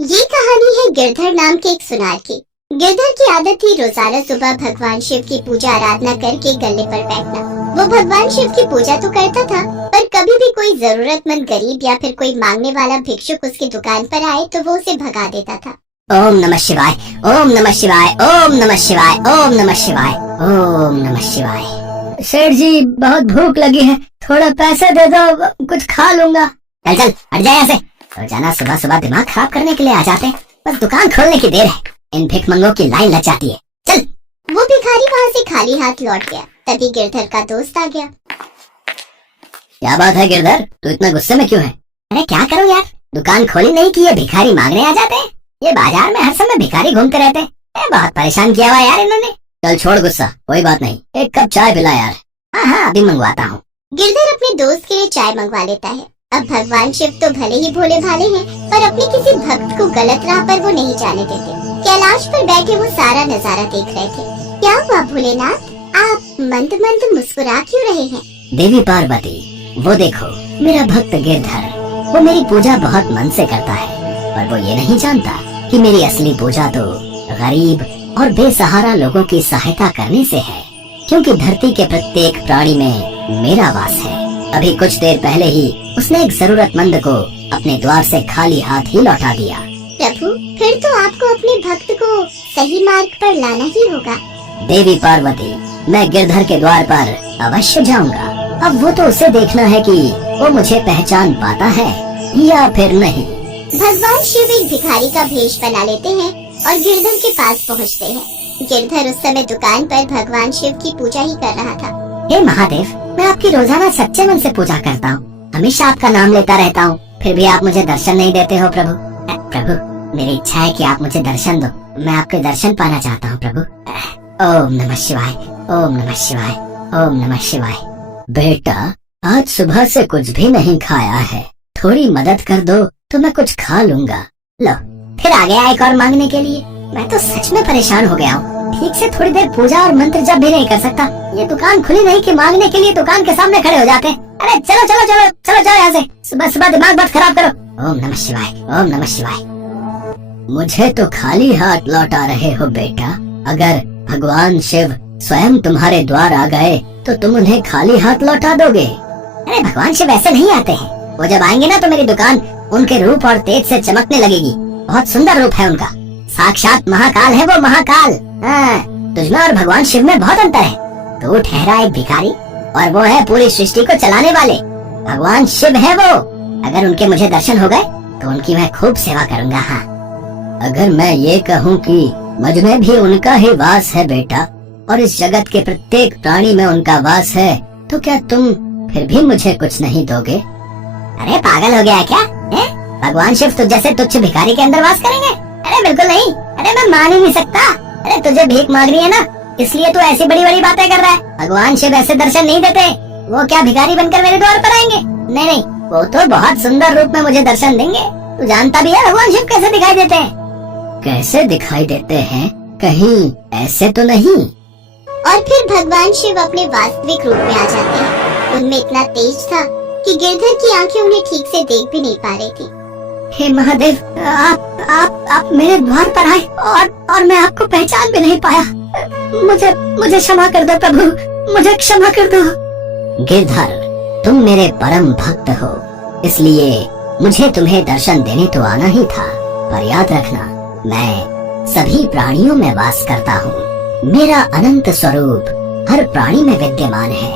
ये कहानी है गिरधर नाम के एक सुनार की। गिरधर की आदत थी रोजाना सुबह भगवान शिव की पूजा आराधना करके गले पर बैठना। वो भगवान शिव की पूजा तो करता था, पर कभी भी कोई जरूरतमंद गरीब या फिर कोई मांगने वाला भिक्षुक उसकी दुकान पर आए तो वो उसे भगा देता था। ओम नमः शिवाय, ओम नमः शिवाय, ओम नमः शिवाय, ओम नमः शिवाय, ओम नमः शिवाय। सेठ जी, बहुत भूख लगी है, थोड़ा पैसे दे दो, कुछ खा लूंगा। चल चल हट जा यहाँ से। रोजाना सुबह सुबह दिमाग खराब करने के लिए आ जाते हैं, बस दुकान खोलने की देर है। इन भिखमंगों की लाइन लग जाती है। चल। वो भिखारी वहाँ से खाली हाथ लौट गया। तभी गिरधर का दोस्त आ गया। क्या बात है गिरधर, तू इतना गुस्से में क्यों है? अरे क्या करूँ यार, दुकान खोली नहीं कि ये भिखारी मांगने आ जाते हैं। ये बाजार में हर समय भिखारी घूमते रहते हैं। बहुत परेशान किया हुआ यार इन्होंने। चल छोड़ गुस्सा, कोई बात नहीं, एक कप चाय पिला यार। हाँ अभी मंगवाता हूँ। गिरधर अपने दोस्त के लिए चाय मंगवा लेता है। अब भगवान शिव तो भले ही भोले भाले हैं, पर अपने किसी भक्त को गलत राह पर वो नहीं जाने देते। कैलाश पर बैठे वो सारा नजारा देख रहे थे। क्या हुआ भोलेनाथ, आप मंद मंद मुस्कुरा क्यों रहे हैं? देवी पार्वती, वो देखो मेरा भक्त गिरधर, वो मेरी पूजा बहुत मन से करता है, पर वो ये नहीं जानता कि मेरी असली पूजा तो गरीब और बेसहारा लोगों की सहायता करने से है, क्योंकि धरती के प्रत्येक प्राणी में मेरा वास है। अभी कुछ देर पहले ही उसने एक जरूरतमंद को अपने द्वार से खाली हाथ ही लौटा दिया। प्रभु, फिर तो आपको अपने भक्त को सही मार्ग पर लाना ही होगा। देवी पार्वती, मैं गिरधर के द्वार पर अवश्य जाऊंगा। अब वो तो उसे देखना है कि वो मुझे पहचान पाता है या फिर नहीं। भगवान शिव एक भिखारी का भेष बना लेते हैं और गिरधर के पास पहुंचते हैं। गिरधर उस समय दुकान पर भगवान शिव की पूजा ही कर रहा था। हे महादेव, मैं आपकी रोजाना सच्चे मन से पूजा करता हूँ, हमेशा आपका नाम लेता रहता हूँ, फिर भी आप मुझे दर्शन नहीं देते हो प्रभु। प्रभु, मेरी इच्छा है कि आप मुझे दर्शन दो, मैं आपके दर्शन पाना चाहता हूँ प्रभु। ओम नमः शिवाय, ओम नमः शिवाय, ओम नमः शिवाय। बेटा, आज सुबह से कुछ भी नहीं खाया है, थोड़ी मदद कर दो तो मैं कुछ खा लूंगा। लो, फिर आ गया एक और मांगने के लिए। मैं तो सच में परेशान हो गया हूँ, ठीक से थोड़ी देर पूजा और मंत्र जप भी नहीं कर सकता। ये दुकान खुली नहीं कि मांगने के लिए दुकान के सामने खड़े हो जाते हैं। अरे चलो चलो चलो चलो जाओ यहाँ से, सुबह सुबह दिमाग मत खराब करो। ओम नमः शिवाय, ओम नमः शिवाय। मुझे तो खाली हाथ लौटा रहे हो बेटा, अगर भगवान शिव स्वयं तुम्हारे द्वार आ गए तो तुम उन्हें खाली हाथ लौटा दोगे? अरे भगवान शिव ऐसे नहीं आते हैं, वो जब आएंगे ना तो मेरी दुकान उनके रूप और तेज से चमकने लगेगी। बहुत सुंदर रूप है उनका, साक्षात महाकाल है वो, महाकाल। तुझमें और भगवान शिव में बहुत अंतर है। तू ठहरा एक भिखारी और वो है पूरी सृष्टि को चलाने वाले। भगवान शिव है वो, अगर उनके मुझे दर्शन हो गए तो उनकी मैं खूब सेवा करूंगा। हाँ, अगर मैं ये कहूँ कि मुझ में भी उनका ही वास है बेटा, और इस जगत के प्रत्येक प्राणी में उनका वास है, तो क्या तुम फिर भी मुझे कुछ नहीं दोगे? अरे पागल हो गया है क्या? भगवान शिव तुझ जैसे तुच्छ भिखारी के अंदर वास करेंगे? अरे बिल्कुल नहीं। अरे मैं मान ही नहीं सकता। अरे तुझे भीख मांगनी है ना, इसलिए तू ऐसी बड़ी बड़ी बातें कर रहा है। भगवान शिव ऐसे दर्शन नहीं देते, वो क्या भिखारी बनकर मेरे द्वार पर आएंगे? नहीं नहीं, वो तो बहुत सुंदर रूप में मुझे दर्शन देंगे। तू जानता भी है भगवान शिव कैसे दिखाई देते हैं? कैसे दिखाई देते हैं? कहीं ऐसे तो नहीं? और फिर भगवान शिव अपने वास्तविक रूप में आ जाते हैं। उनमें इतना तेज था कि गिरधर की आंखें उन्हें ठीक से देख भी नहीं पा रही थी। हे महादेव, आप मेरे द्वार पर आए और मैं आपको पहचान भी नहीं पाया। मुझे क्षमा कर दो प्रभु, मुझे क्षमा कर दो। गिरधर, तुम मेरे परम भक्त हो, इसलिए मुझे तुम्हें दर्शन देने तो आना ही था, पर याद रखना मैं सभी प्राणियों में वास करता हूँ। मेरा अनंत स्वरूप हर प्राणी में विद्यमान है,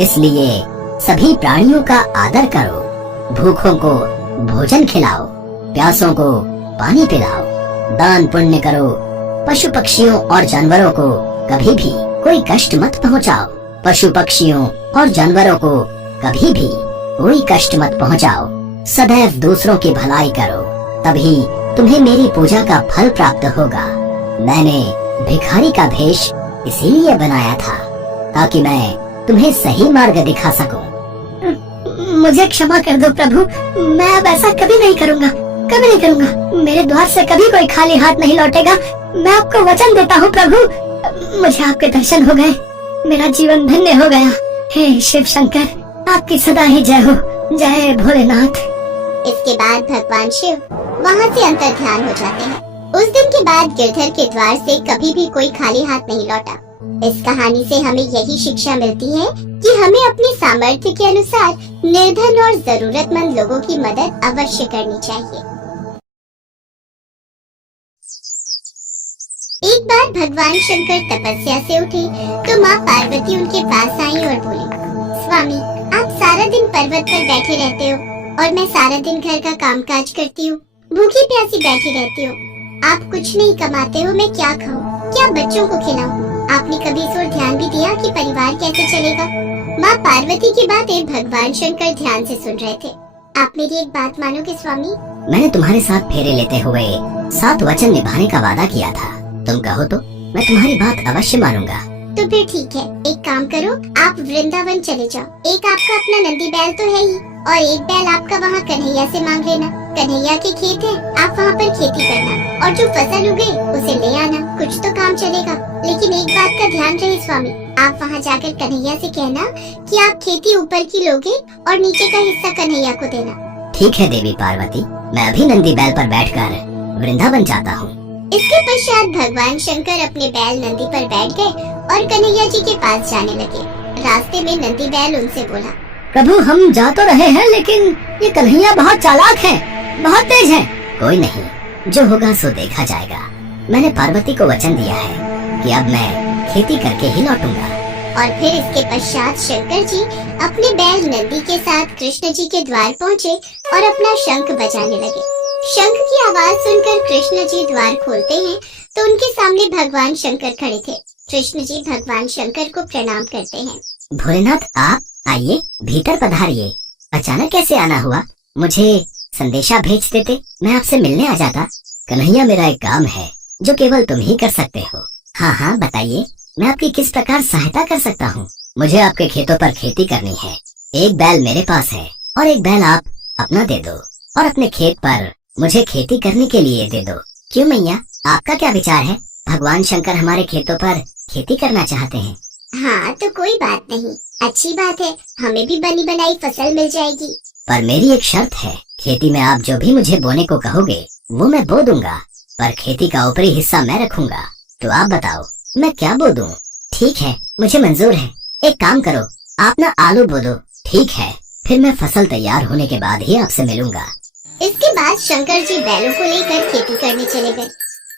इसलिए सभी प्राणियों का आदर करो। भूखों को भोजन खिलाओ, प्यासों को पानी पिलाओ, दान पुण्य करो। पशु पक्षियों और जानवरों को कभी भी कोई कष्ट मत पहुंचाओ। पशु पक्षियों और जानवरों को कभी भी कोई कष्ट मत पहुंचाओ। सदैव दूसरों की भलाई करो, तभी तुम्हें मेरी पूजा का फल प्राप्त होगा। मैंने भिखारी का भेष इसीलिए बनाया था, ताकि मैं तुम्हें सही मार्ग दिखा सकूं। मुझे क्षमा कर दो प्रभु, मैं अब ऐसा कभी नहीं करूँगा, कभी नहीं करूँगा। मेरे द्वार से कभी कोई खाली हाथ नहीं लौटेगा। मैं आपको वचन देता हूँ प्रभु, मुझे आपके दर्शन हो गए, मेरा जीवन धन्य हो गया। हे शिव शंकर, आपकी सदा ही जय हो, जय भोलेनाथ। इसके बाद भगवान शिव वहाँ से अंतर ध्यान हो जाते हैं। उस दिन के बाद गिरधर के द्वार से कभी भी कोई खाली हाथ नहीं लौटा। इस कहानी से हमें यही शिक्षा मिलती है कि हमें अपने सामर्थ्य के अनुसार निर्धन और जरूरतमंद लोगों की मदद अवश्य करनी चाहिए। एक बार भगवान शंकर तपस्या से उठे तो माँ पार्वती उनके पास आई और बोली, स्वामी, आप सारा दिन पर्वत पर बैठे रहते हो और मैं सारा दिन घर का कामकाज करती हूँ, भूखी प्यासी बैठी रहती हूँ। आप कुछ नहीं कमाते हो, मैं क्या खाऊं, क्या बच्चों को खिलाऊं? आपने कभी इस ओर ध्यान भी दिया कि परिवार कैसे चलेगा? माँ पार्वती की बातें भगवान शंकर ध्यान से सुन रहे थे। आप मेरी एक बात मानोगे स्वामी? मैंने तुम्हारे साथ फेरे लेते हुए 7 वचन निभाने का वादा किया था। तुम कहो तो मैं तुम्हारी बात अवश्य मानूंगा। तो फिर ठीक है, एक काम करो, आप वृंदावन चले जाओ। एक आपका अपना नंदी बैल तो है ही, और एक बैल आपका वहाँ कन्हैया से मांग लेना। कन्हैया के खेत है, आप वहाँ पर खेती करना और जो फसल उगे उसे ले आना, कुछ तो काम चलेगा। लेकिन एक बात का ध्यान रहे स्वामी, आप वहाँ जाकर कन्हैया से कहना कि आप खेती ऊपर की लोगे और नीचे का हिस्सा कन्हैया को देना। ठीक है देवी पार्वती, मैं अभी नंदी बैल पर बैठकर वृंदावन जाता हूँ। इसके पश्चात भगवान शंकर अपने बैल नंदी पर बैठ गए और कन्हैया जी के पास जाने लगे। रास्ते में नंदी बैल उनसे बोला, प्रभु, हम जा तो रहे हैं लेकिन ये कन्हैया बहुत चालाक है, बहुत तेज है। कोई नहीं, जो होगा सो देखा जाएगा। मैंने पार्वती को वचन दिया है कि अब मैं खेती करके ही लौटूंगा। और फिर इसके पश्चात शंकर जी अपने बैल नंदी के साथ कृष्ण जी के द्वार पहुँचे और अपना शंख बजाने लगे। शंख की आवाज सुनकर कृष्ण जी द्वार खोलते हैं तो उनके सामने भगवान शंकर खड़े थे। कृष्ण जी भगवान शंकर को प्रणाम करते हैं। भोलेनाथ, आप आइए, भीतर पधारिए। अचानक कैसे आना हुआ? मुझे संदेशा भेज देते, मैं आपसे मिलने आ जाता। कन्हैया, मेरा एक काम है जो केवल तुम ही कर सकते हो। हाँ हाँ, बताइए, मैं आपकी किस प्रकार सहायता कर सकता हूँ? मुझे आपके खेतों पर खेती करनी है। एक बैल मेरे पास है और एक बैल आप अपना दे दो और अपने खेत पर मुझे खेती करने के लिए दे दो। क्यों मैया, आपका क्या विचार है? भगवान शंकर हमारे खेतों पर खेती करना चाहते हैं। हाँ तो कोई बात नहीं, अच्छी बात है, हमें भी बनी बनाई फसल मिल जाएगी। पर मेरी एक शर्त है, खेती में आप जो भी मुझे बोने को कहोगे वो मैं बो दूंगा, पर खेती का ऊपरी हिस्सा मैं रखूंगा। तो आप बताओ मैं क्या बो दूं? ठीक है, मुझे मंजूर है। एक काम करो, आप ना आलू बो दो। ठीक है, फिर मैं फसल तैयार होने के बाद ही आपसे मिलूंगा। इसके बाद शंकर जी बैलों को लेकर खेती करने चले गए।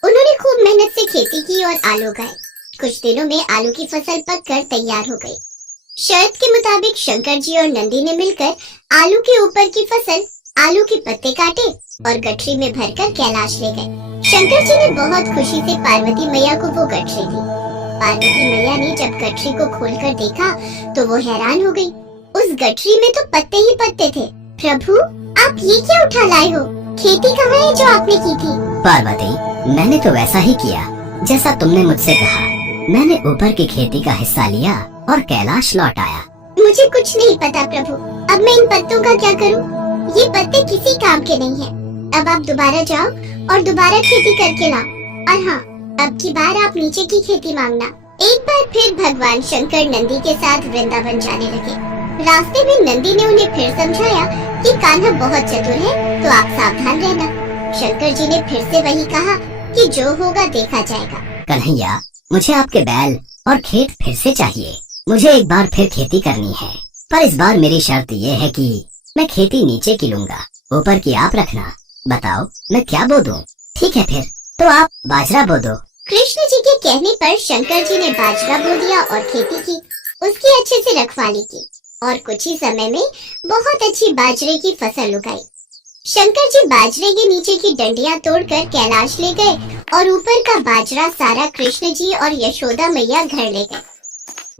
उन्होंने खूब मेहनत से खेती की और आलू उगाए। कुछ दिनों में आलू की फसल पककर तैयार हो गई। शर्त के मुताबिक शंकर जी और नंदी ने मिलकर आलू के ऊपर की फसल, आलू के पत्ते काटे और गठरी में भरकर कैलाश ले गए। शंकर जी ने बहुत खुशी से पार्वती मैया को वो गठरी दी। पार्वती मैया ने जब गठरी को खोलकर देखा तो वो हैरान हो गई। उस गठरी में तो पत्ते ही पत्ते थे। प्रभु, आप ये क्या उठा लाए हो? खेती कहाँ है जो आपने की थी? पार्वती, मैंने तो वैसा ही किया जैसा तुमने मुझसे कहा। मैंने ऊपर की खेती का हिस्सा लिया और कैलाश लौट आया। मुझे कुछ नहीं पता प्रभु, अब मैं इन पत्तों का क्या करूं? ये पत्ते किसी काम के नहीं हैं। अब आप दोबारा जाओ और दोबारा खेती करके लाओ। और हाँ, अब की बार आप नीचे की खेती मांगना। एक बार फिर भगवान शंकर नंदी के साथ वृंदावन जाने लगे। रास्ते में नंदी ने उन्हें फिर समझाया कि कान्हा बहुत चतुर है, तो आप सावधान रहना। शंकर जी ने फिर से वही कहा कि जो होगा देखा जाएगा। कन्हैया, मुझे आपके बैल और खेत फिर से चाहिए। मुझे एक बार फिर खेती करनी है, पर इस बार मेरी शर्त ये है कि मैं खेती नीचे की लूंगा, ऊपर की आप रखना। बताओ मैं क्या बो दूं? ठीक है, फिर तो आप बाजरा बो दो। कृष्ण जी के कहने पर शंकर जी ने बाजरा बो दिया और खेती की, उसकी अच्छे से रखवाली की और कुछ ही समय में बहुत अच्छी बाजरे की फसल उगाई। शंकर जी बाजरे के नीचे की डंडियां तोड़कर कैलाश ले गए और ऊपर का बाजरा सारा कृष्ण जी और यशोदा मैया घर ले गए।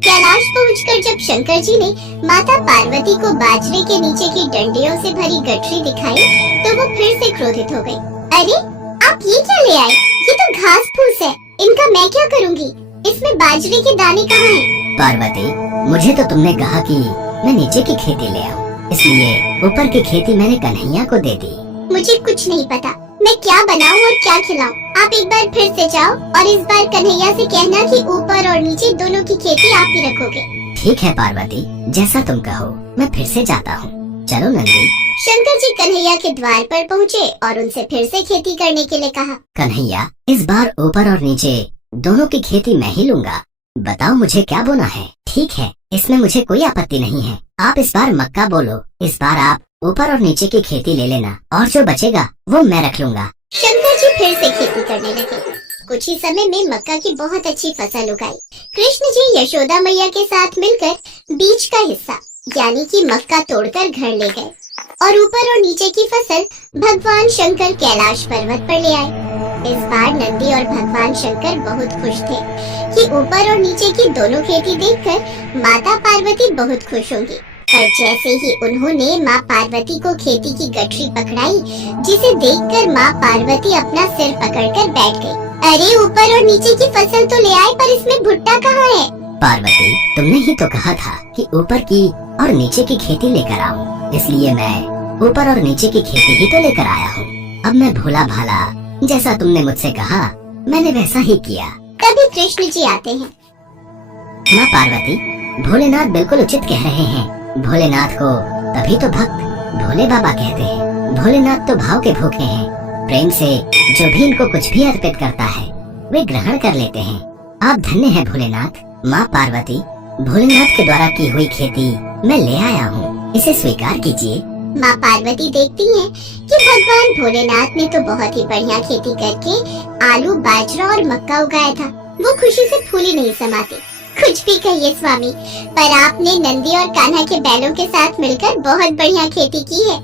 कैलाश पहुंचकर जब शंकर जी ने माता पार्वती को बाजरे के नीचे की डंडियों से भरी गठरी दिखाई तो वो फिर से क्रोधित हो गई। अरे, आप ये क्या ले आए? ये तो घास फूस है, इनका मैं क्या करूंगी? इसमें बाजरे के दाने कहाँ हैं? पार्वती, मुझे तो तुमने कहा कि मैं नीचे की खेती ले आऊं, इसलिए ऊपर की खेती मैंने कन्हैया को दे दी। मुझे कुछ नहीं पता, मैं क्या बनाऊं और क्या खिलाऊं। आप एक बार फिर से जाओ और इस बार कन्हैया से कहना कि ऊपर और नीचे दोनों की खेती आप ही रखोगे। ठीक है पार्वती, जैसा तुम कहो, मैं फिर से जाता हूँ। चलो नंदी। शंकर जी कन्हैया के द्वार पर पहुँचे और उनसे फिर से खेती करने के लिए कहा। कन्हैया, इस बार ऊपर और नीचे दोनों की खेती मैं ही लूंगा। बताओ मुझे क्या बोना है। ठीक है, इसमें मुझे कोई आपत्ति नहीं है। आप इस बार मक्का बोलो। इस बार आप ऊपर और नीचे की खेती ले लेना और जो बचेगा वो मैं रख लूंगा। शंकर जी फिर से खेती करने लगे। कुछ ही समय में मक्का की बहुत अच्छी फसल उगाई। कृष्ण जी यशोदा मैया के साथ मिलकर बीज का हिस्सा यानी कि मक्का तोड़कर घर ले गए और ऊपर और नीचे की फसल भगवान शंकर कैलाश पर्वत पर ले आए। इस बार नंदी और भगवान शंकर बहुत खुश थे कि ऊपर और नीचे की दोनों खेती देखकर माता पार्वती बहुत खुश होंगी। पर जैसे ही उन्होंने माँ पार्वती को खेती की गठरी पकड़ाई, जिसे देखकर माँ पार्वती अपना सिर पकड़कर बैठ गई। अरे ऊपर और नीचे की फसल तो ले आए, पर इसमें भुट्टा कहाँ है? पार्वती, तुमने ही तो कहा था कि ऊपर की और नीचे की खेती लेकर आओ, इसलिए मैं ऊपर और नीचे की खेती ही तो लेकर आया हूँ। अब मैं भोला भाला जैसा तुमने मुझसे कहा मैंने वैसा ही किया। तभी कृष्ण जी आते हैं। माँ पार्वती, भोलेनाथ बिल्कुल उचित कह रहे हैं। भोलेनाथ को तभी तो भक्त भोले बाबा कहते हैं। भोलेनाथ तो भाव के भूखे हैं। प्रेम से जो भी इनको कुछ भी अर्पित करता है वे ग्रहण कर लेते हैं। आप धन्य हैं भोलेनाथ। माँ पार्वती, भोलेनाथ के द्वारा की हुई खेती मैं ले आया हूँ, इसे स्वीकार कीजिए। माँ पार्वती देखती हैं कि भगवान भोलेनाथ ने तो बहुत ही बढ़िया खेती करके आलू, बाजरा और मक्का उगाया था। वो खुशी से फूली नहीं समाते। कुछ भी कहिए स्वामी, पर आपने नंदी और कान्हा के बैलों के साथ मिलकर बहुत बढ़िया खेती की है।